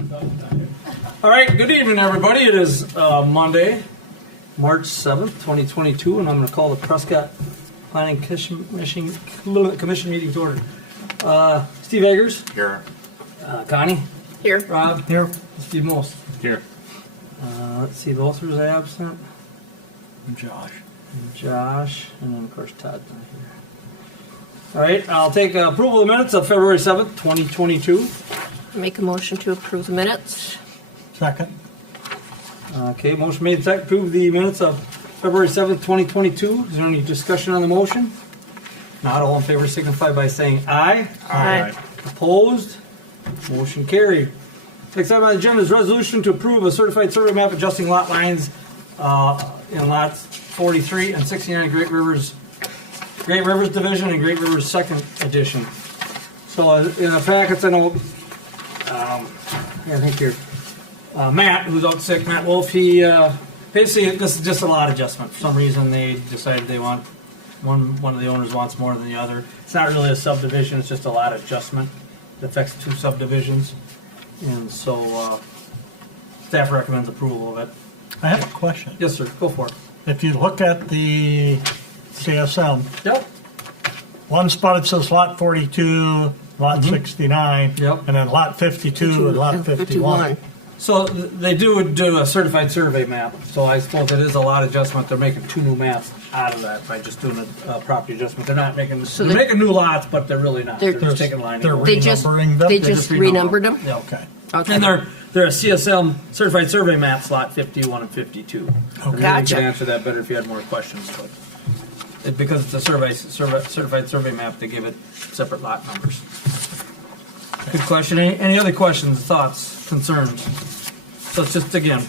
All right, good evening, everybody. It is Monday, March 7th, 2022, and I'm going to call the Prescott Planning Commission meeting to order. Steve Eggers. Here. Connie. Here. Rob. Here. Steve Most. Here. Let's see, Lothar's absent. Josh. Josh, and then of course Todd's not here. All right, I'll take approval of the minutes of February 7th, 2022. Make a motion to approve the minutes. Second. Okay, motion made, second, approve the minutes of February 7th, 2022. Is there any discussion on the motion? Not all in favor signify by saying aye. Aye. Opposed? Motion carried. Next item on the agenda is resolution to approve a certified survey map adjusting lot lines in lots 43 and 69 Great Rivers Division and Great Rivers Second Edition. So in the packets, I know, I think here, Matt, who's out sick, Matt Wolf, he, basically, this is just a lot adjustment. For some reason, they decided they want, one of the owners wants more than the other. It's not really a subdivision, it's just a lot adjustment. It affects two subdivisions. And so, staff recommends approval of it. I have a question. Yes, sir, go for it. If you look at the CSM, Yep. one spot it says lot 42, lot 69, Yep. and then lot 52 and lot 51. So they do a certified survey map, so I suppose it is a lot adjustment. They're making two new maps out of that by just doing a property adjustment. They're not making, So they're making new lots, but they're really not. They're They're- just taking line. They're They just- renumbering them? they They're just renumbered. renumbered them? Yeah. Okay. Okay. And they're a CSM certified survey maps, lot 51 and 52. Okay. Maybe Gotcha. you could answer that better if you had more questions, but because it's a certified survey map, they give it separate lot numbers. Good question. Any other questions, thoughts, concerns? So it's just, again,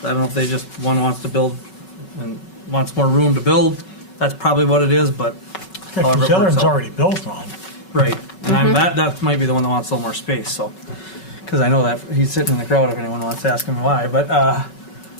I don't know if they just, one wants to build and wants more room to build. That's probably what it is, but Okay, however because it the other works one's out. already built on. Right, and that might be the one that wants a little more space, so, because I know that he's sitting in the crowd if anyone wants to ask him why, but,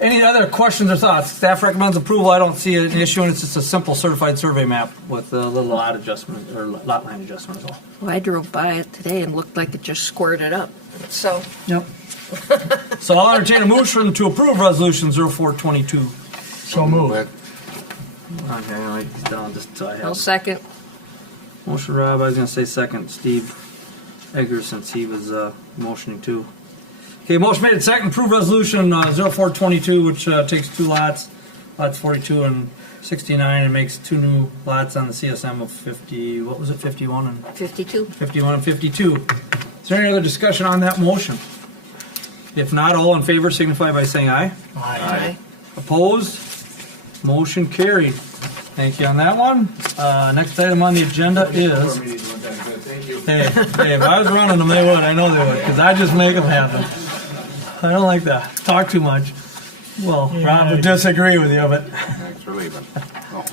any other questions or thoughts? Staff recommends approval, I don't see an issue, and it's just a simple certified survey map with a little lot adjustment, or lot line adjustment as well. Well, I drove by it today and looked like it just squirted up. So, Yep. So I'll entertain a motion to approve resolution 0422. So moved. Okay, he's down just till I I'll have. second. Motion Rob, I was gonna say second, Steve Eggers, since he was motioning too. Okay, motion made second, approve resolution 0422, which takes two lots, lots 42 and 69, and makes two new lots on the CSM of 50, what was it, 51 and 52. 51 and 52. Is there any other discussion on that motion? If not, all in favor signify by saying aye. Aye. Opposed? Motion carried. Thank you on that one. Next item on the agenda is. Hey, if I was running them, they would. I know they would, because I just make them happen. I don't like to talk too much. Well, Rob would disagree with you, but. Thanks for leaving.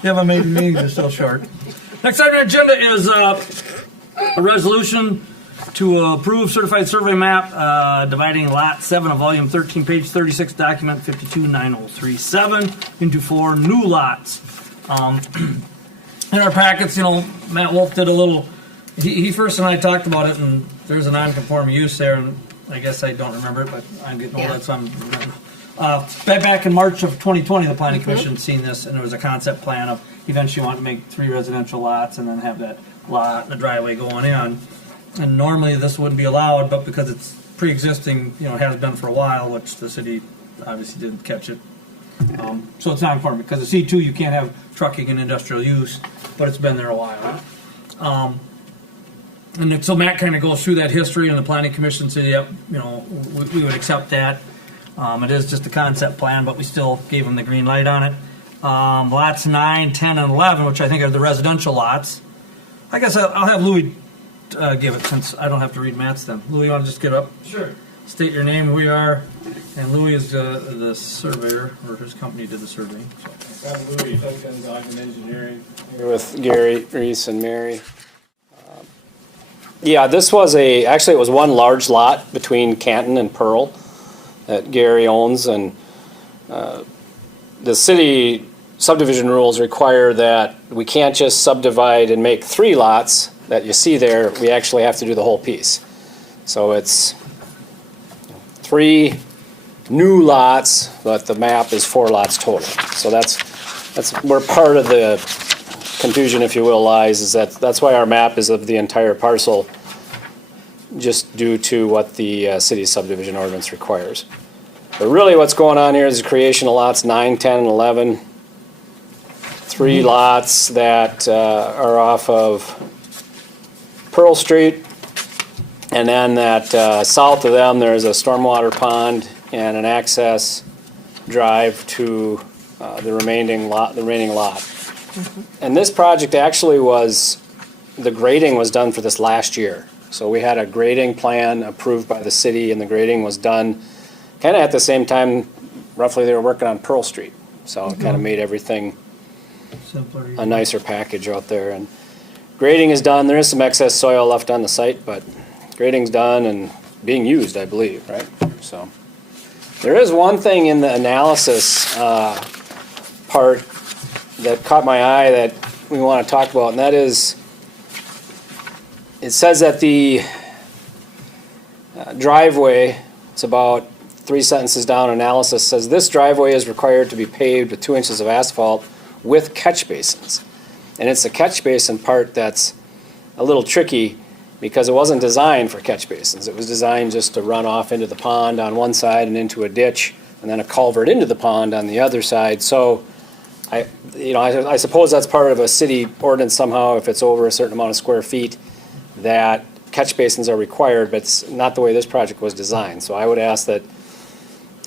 Yeah, but maybe meetings are still short. Next item on the agenda is a resolution to approve certified survey map dividing lot 7 of volume 13, page 36, document 529037 into 4 new lots. In our packets, you know, Matt Wolf did a little, he first and I talked about it, and there's a non-conforming use there, and I guess I don't remember it, but I'm getting old, Yeah. that's why I'm back in March of 2020, the planning commission seen this, and there was a concept plan of eventually wanting to make 3 residential lots and then have that lot and the driveway going in. And normally this wouldn't be allowed, but because it's pre-existing, you know, it has been for a while, which the city obviously didn't catch it. So it's not important, because the C2 you can't have trucking and industrial use, but it's been there a while. And then, so Matt kind of goes through that history, and the planning commission said, yep, you know, we would accept that. It is just a concept plan, but we still gave them the green light on it. Lots 9, 10, and 11, which I think are the residential lots. I guess I'll have Louis give it, since I don't have to read Matt's then. Louis, you want to just get up? Sure. State your name, who you are, and Louis is the surveyor, or his company did the surveying. So. I'm Louis Duncan, Ogden Engineering. Here with Gary, Reese, and Mary. Yeah, this was actually it was one large lot between Canton and Pearl that Gary owns, and the city subdivision rules require that we can't just subdivide and make 3 lots that you see there. We actually have to do the whole piece. So it's 3 new lots, but the map is 4 lots total. So that's where part of the confusion, if you will, lies, is that's why our map is of the entire parcel, just due to what the city subdivision ordinance requires. But really what's going on here is the creation of lots 9, 10, and 11. 3 lots that are off of Pearl Street. And then that south of them, there's a stormwater pond and an access drive to the remaining lot. And this project actually the grading was done for this last year. So we had a grading plan approved by the city, and the grading was done kind of at the same time, roughly they were working on Pearl Street. So it kind of made everything Simpler. a nicer package out there. And grading is done. There is some excess soil left on the site, but grading's done and being used, I believe, right? So there is one thing in the analysis part that caught my eye that we want to talk about, and that is, it says that the driveway, it's about 3 sentences down, analysis says this driveway is required to be paved with 2 inches of asphalt with catch basins. And it's the catch basin part that's a little tricky, because it wasn't designed for catch basins. It was designed just to run off into the pond on one side and into a ditch, and then a culvert into the pond on the other side. So I suppose that's part of a city ordinance somehow, if it's over a certain amount of square feet, that catch basins are required, but it's not the way this project was designed. So I would ask that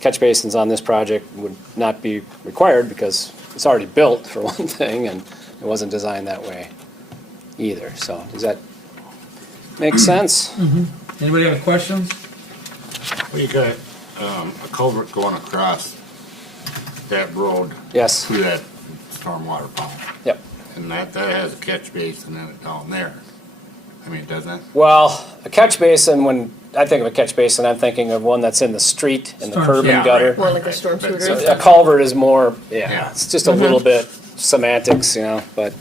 catch basins on this project would not be required, because it's already built, for one thing, and it wasn't designed that way either. So does that make sense? Anybody have questions? Well, you got a culvert going across that road Yes. to that stormwater pond. Yep. And that has a catch basin in it down there. I mean, doesn't it? Well, a catch basin, when I think of a catch basin, I'm thinking of one that's in the street, in the Storm curb sewer. and gutter. Yeah, More like a storm But- sewer. So a culvert is more, Yeah. it's just a little bit semantics, but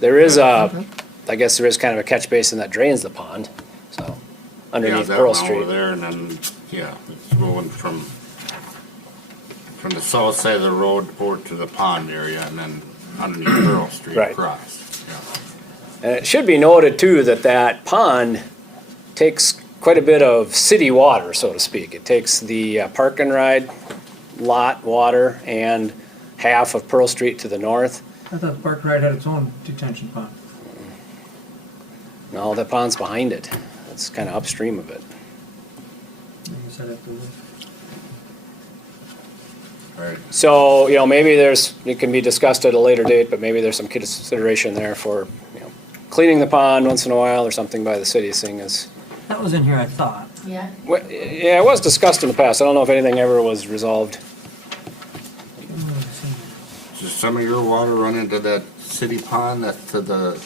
there is I guess there is kind of a catch basin that drains the pond, so, Yeah, underneath that Pearl one Street. over there, and then, yeah, it's going from the south side of the road over to the pond area, and then underneath Pearl Street Right. across. Yeah. And it should be noted too that that pond takes quite a bit of city water, so to speak. It takes the park and ride lot water and half of Pearl Street to the north. I thought Park Ride had its own detention pond. No, that pond's behind it. It's kind of upstream of it. I guess I'd have to look. Right. So, maybe it can be discussed at a later date, but maybe there's some consideration there for, cleaning the pond once in a while or something by the city, seeing as, That was in here, I thought. Yeah. yeah, it was discussed in the past. I don't know if anything ever was resolved. Does some of your water run into that city pond that's to the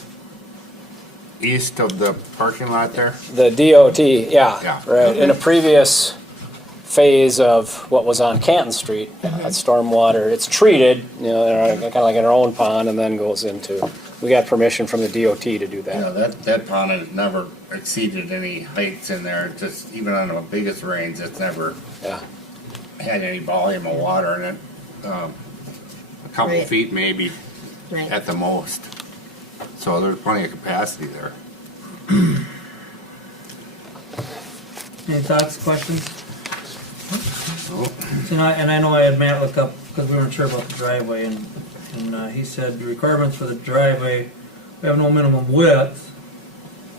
east of the parking lot there? The DOT, yeah, Yeah. right. In a previous phase of what was on Canton Street, that stormwater, it's treated, kind of like in our own pond, and then goes into, we got permission from the DOT to do Yeah, that. that pond has never exceeded any heights in there. It's just, even on the biggest rains, it's never Yeah. had any volume of water in it. A couple Right. feet maybe Right. at the most. So there's plenty of capacity there. Any thoughts, questions? Oh, So I know I had Matt look up, because we weren't sure about the driveway, and he said the requirements for the driveway, we have no minimum width,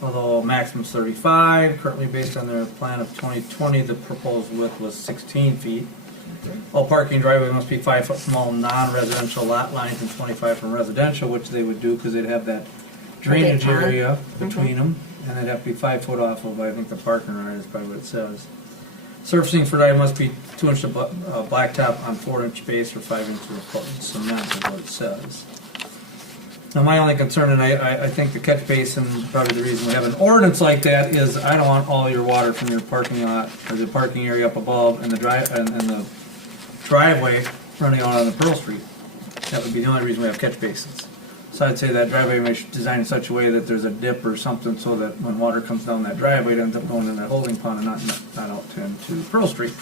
although maximum is 35. Currently, based on their plan of 2020, the proposed width was 16 feet. All parking driveway must be 5 foot from all non-residential lot lines and 25 from residential, which they would do because they'd have that drainage pond. area between them, and they'd have to be 5 foot off of, I think, the parking lot is probably what it says. Surfacing for driveway must be 2 inch blacktop on 4 inch base or 5 inch of Portland cement is what it says. Now, my only concern, and I think the catch basin, probably the reason we have an ordinance like that is I don't want all your water from your parking lot or the parking area up above and the driveway running out on the Pearl Street. That would be the only reason we have catch basins. So I'd say that driveway may be designed in such a way that there's a dip or something so that when water comes down that driveway, it ends up going in that holding pond and not out into Pearl Street.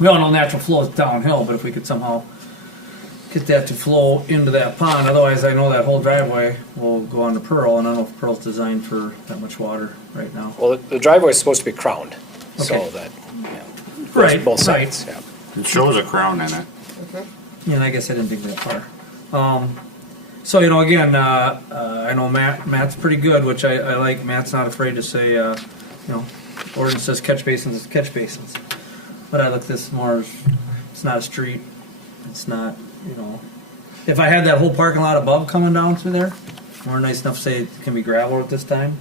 We all know natural flow is downhill, but if we could somehow get that to flow into that pond, otherwise I know that whole driveway will go on to Pearl, and I don't know if Pearl's designed for that much water right now. Well, the driveway is supposed to be crowned, so Okay. that, Right, both right. sides, yeah. It shows a crown in it. Yeah, and I guess I didn't think that far. So, you know, again, I know Matt's pretty good, which I like. Matt's not afraid to say, you know, ordinance says catch basins is catch basins. But I look at this more as, it's not a street. It's not, you know. If I had that whole parking lot above coming down through there, we're nice enough to say it can be gravel at this time,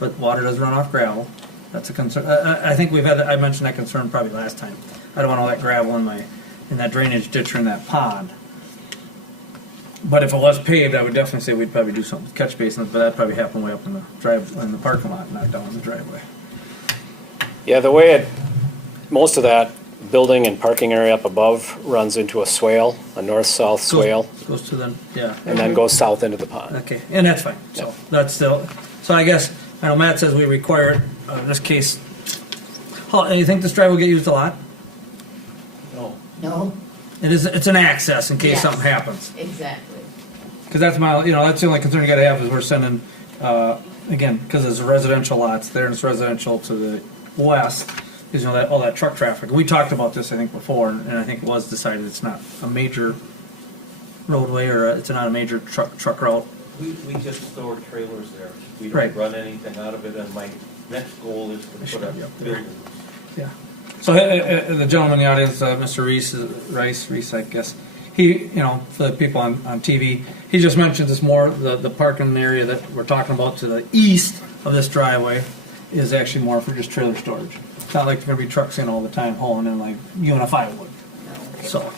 but water does run off gravel. That's a concern. I think I mentioned that concern probably last time. I don't want all that gravel in that drainage ditch or in that pond. But if it was paved, I would definitely say we'd probably do something with catch basins, but that'd probably happen way up in the parking lot, not down in the driveway. Yeah, the way most of that building and parking area up above runs into a swale, a north-south swale, Goes to the, yeah. and then goes south into the pond. Okay, and that's fine. So that's still, so I guess, I know Matt says we require it, in this case. You think this drive will get used a lot? No, It's an access in case Yes. something happens. exactly. Because that's that's the only concern you gotta have is we're sending, again, because it's residential lots there and it's residential to the west, is, you know, all that truck traffic. We talked about this, I think, before, and I think it was decided it's not a major roadway or it's not a major truck route. We just store trailers there. We Right. don't run anything out of it, and my next goal is to put up buildings. Yeah. So the gentleman in the audience, Mr. Reese, I guess, he, you know, for the people on TV, he just mentioned this more, the parking area that we're talking about to the east of this driveway is actually more for just trailer storage. It's not like there are going to be trucks in all the time hauling in like UNFI would. So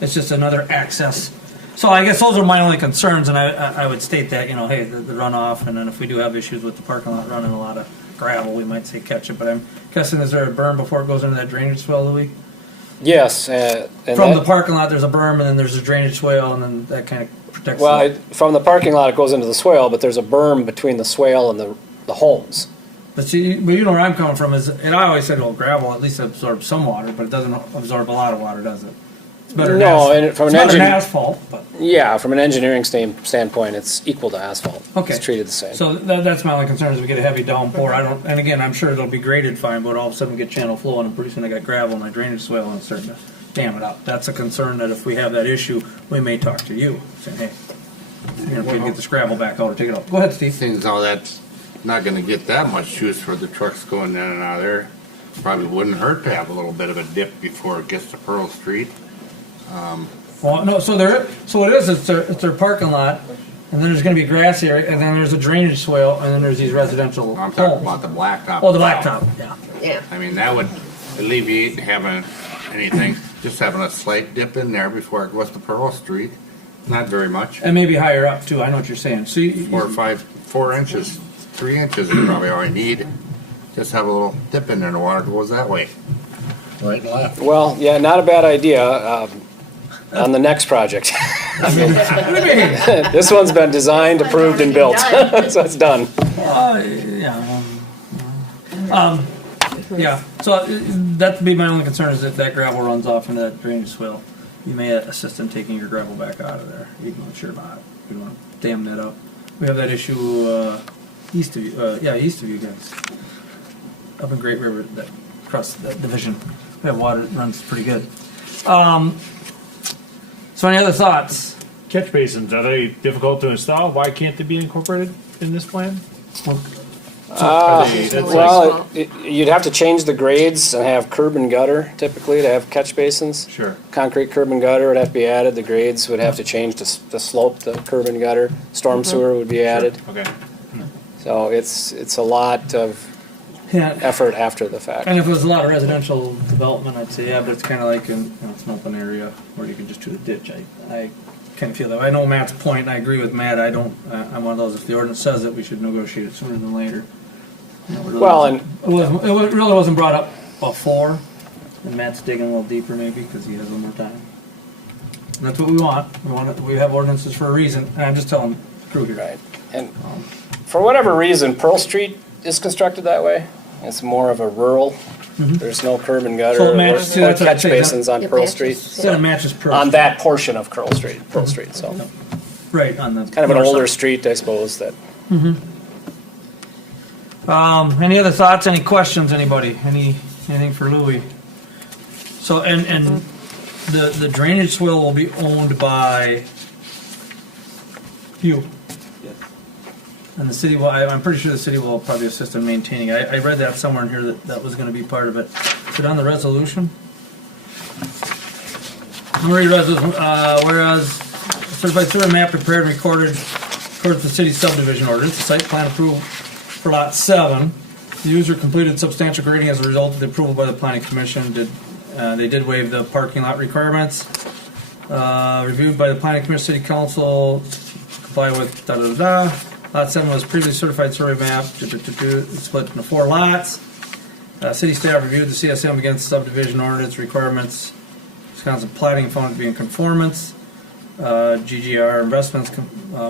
it's just another access. So I guess those are my only concerns, and I would state that, you know, hey, the runoff, and then if we do have issues with the parking lot running a lot of gravel, we might say catch it. But I'm guessing, is there a berm before it goes into that drainage swale, Louis? Yes, and From the that, parking lot, there's a berm, and then there's a drainage swale, and then that kind of protects. well, from the parking lot, it goes into the swale, but there's a berm between the swale and the homes. But see, but you know where I'm coming from is, and I always said, well, gravel at least absorbs some water, but it doesn't absorb a lot of water, does it? It's better than No, and from it's an better than engine, asphalt, but. yeah, from an engineering standpoint, it's equal to asphalt. Okay. It's treated the same. So that's my only concern is we get a heavy downpour. And again, I'm sure it'll be graded fine, but all of a sudden we get channel flow and pretty soon I got gravel in my drainage swale and it's starting to dam it up. That's a concern that if we have that issue, we may talk to you, saying, hey, you know, if we can get this gravel back out or take it out. Go ahead, Steve. Things all that's not gonna get that much use for the trucks going in and out of there. Probably wouldn't hurt to have a little bit of a dip before it gets to Pearl Street. Well, no, so it's their parking lot, and then there's gonna be grass area, and then there's a drainage swale, and then there's these residential I'm talking homes. about the blacktop. Oh, the blacktop, yeah. Yeah. I mean, that would alleviate having anything, just having a slight dip in there before it goes to Pearl Street. Not very much. And maybe higher up too, I know what you're saying. So 4 inches, 3 inches is probably all I need. Just have a little dip in there and the water goes that way. Right and left. Well, yeah, not a bad idea. On the next project. This one's been designed, approved, and built, so it's done. Yeah, so that'd be my only concern is if that gravel runs off into that drainage swale, you may assist in taking your gravel back out of there, even though it's your lot. We don't want to dam that up. We have that issue east of you, east of you guys. Up in Great River, that across that division. We have water that runs pretty good. So any other thoughts? Catch basins, are they difficult to install? Why can't they be incorporated in this plan? Well, you'd have to change the grades and have curb and gutter typically to have catch basins. Sure. Concrete curb and gutter would have to be added. The grades would have to change to slope the curb and gutter. Storm sewer would be added. Okay. So it's a lot of Yeah. effort after the fact. And if it was a lot of residential development, I'd say, yeah, but it's kind of like it's an open area where you can just do a ditch. I kind of feel that way. I know Matt's point, and I agree with Matt. I'm one of those, if the ordinance says it, we should negotiate it sooner than later. You know, it really Well, it really wasn't brought up before, and Matt's digging a little deeper maybe because he has a little more time. That's what we want. We have ordinances for a reason, and I'm just telling the crew here. Right. And for whatever reason, Pearl Street is constructed that way. It's more of a rural. There's no curb and gutter So it matches- see, or that's what I'm catch saying, basins on It Pearl matches. Street. Instead of matches Pearl On Street. that portion of Pearl Street, so Right, on the. kind of an north older side. street, I suppose, that Any other thoughts, any questions, anybody? Anything for Louis? So, and the drainage swale will be owned by you? And the city will, I'm pretty sure the city will probably assist in maintaining. I read that somewhere in here that was gonna be part of it. Is it on the resolution? I'm reading resolution, whereas certified survey map prepared and recorded according to the city subdivision ordinance, the site plan approved for lot 7. The user completed substantial grading as a result of the approval by the planning commission. They did waive the parking lot requirements. Reviewed by the planning commission, city council, comply with da-da-da-da. Lot 7 was previously certified survey map, split into 4 lots. City staff reviewed the CSM against subdivision ordinance requirements. Wisconsin plating found to be in conformance. GGR investments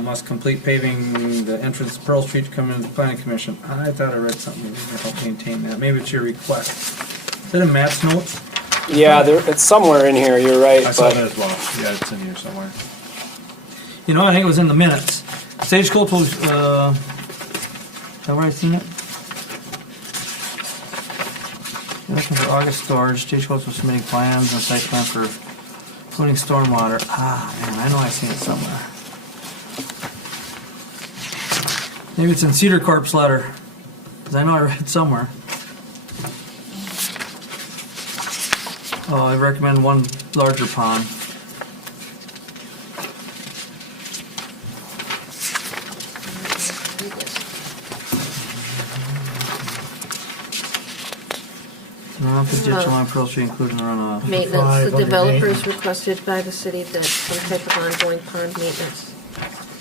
must complete paving the entrance to Pearl Street to come into the planning commission. I thought I read something, maybe to help maintain that. Maybe it's your request. Is it in Matt's notes? yeah, it's somewhere in here. You're right, I saw but that as well. Yeah, it's in here somewhere. You know, I think it was in the minutes. Stagecoach was, is that where I seen it? Looking for August storage, Stagecoach was submitting plans and site plan for including stormwater. Ah, man, I know I seen it somewhere. Maybe it's in Cedar Corp's letter, because I know I read it somewhere. Oh, I recommend one larger pond. Runoff ditch along Pearl Street, including runoff. Maintenance, Five the under developers requested by the city that some type of ongoing pond maintenance.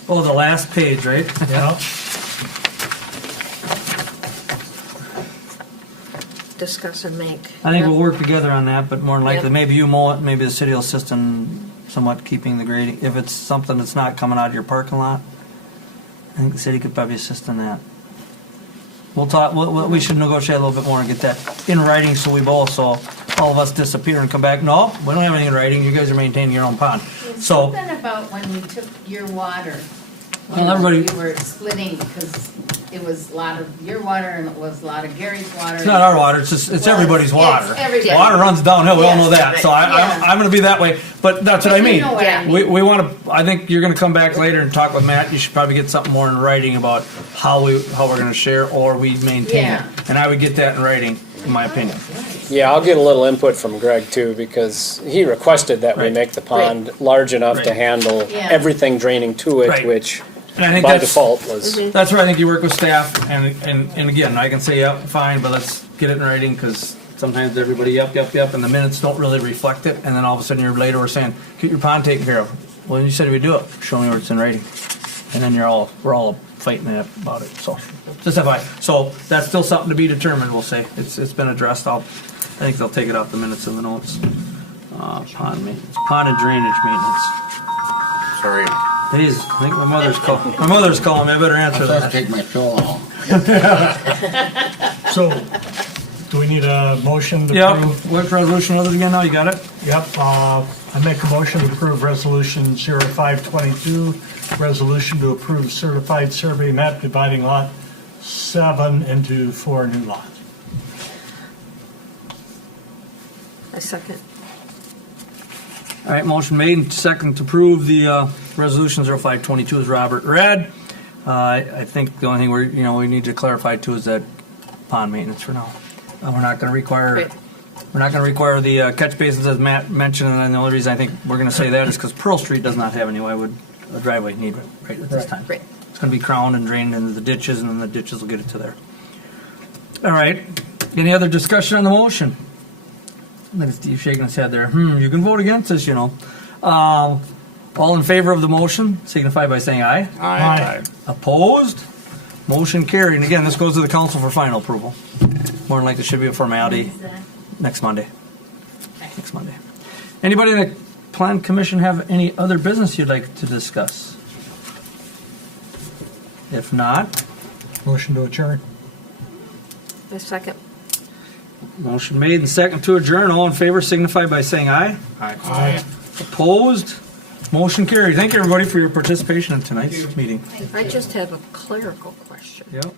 Oh, the last page, right? Yeah, Discuss and make. I think Yep. we'll work together on that, but more than likely, Yep. maybe you mow it, maybe the city will assist in somewhat keeping the grading. If it's something that's not coming out of your parking lot, I think the city could probably assist in that. We'll talk, we should negotiate a little bit more and get that in writing so we both, so all of us disappear and come back. No, we don't have anything in writing, you guys are maintaining your own pond. So, Something about when we took your water. Well, everybody- We were splitting because it was a lot of your water and it was a lot of Gary's water. it's not our water, it's just, it's Well, everybody's water. it's everybody. Water runs downhill, we all know Yes, that, so yeah. I'm gonna be that way, but that's what I But you mean. know what I mean. We wanna, I think you're gonna come back later and talk with Matt, you should probably get something more in writing about how we're gonna share or we maintain it. Yeah. And I would get that in writing, in my opinion. yeah, I'll get a little input from Greg too, because he requested that we Right. make the pond large enough to Right. handle Yeah. everything draining to it, Right. which And I think by that's, default was. that's where I think you work with staff, and again, I can say, yep, fine, but let's get it in writing, because sometimes everybody, yep, and the minutes don't really reflect it, and then all of a sudden you're later, we're saying, get your pond taken care of. Well, you said we'd do it, show me where it's in writing. And then we're all fighting about it, so, just FYI. So, that's still something to be determined, we'll say, it's been addressed, I think they'll take it off the minutes and the notes. Pond maintenance, pond and drainage maintenance. Sorry, It is, I think my mother's calling me, I better answer let's that. take my pill home. so, do we need a motion to Yep, approve? what resolution was it again now, you got it? Yep, I make a motion to approve resolution 0522, resolution to approve certified survey map dividing lot 7 into 4 new lots. I second. All right, motion made and second to approve the resolution 0522 is Robert read. I think the only thing we need to clarify too is that pond maintenance for now. We're not gonna require, Right. the catch basins as Matt mentioned, and the only reason I think we're gonna say that is because Pearl Street does not have any, why would a driveway need it right at this time? Right. It's gonna be crowned and drained into the ditches, and then the ditches will get it to there. All right, any other discussion on the motion? Look at Steve shaking his head there. You can vote against this, all in favor of the motion, signify by saying aye. Aye. Opposed? Motion carried. And again, this goes to the council for final approval. More than likely, it should be a formality next Monday. Next Monday. Anybody in the Plan Commission have any other business you'd like to discuss? If not, Motion to adjourn. A second. motion made and second to adjourn. All in favor signify by saying aye. Aye. Opposed? Motion carried. Thank you, everybody, for your participation in tonight's meeting. I just have a clerical question. Yep.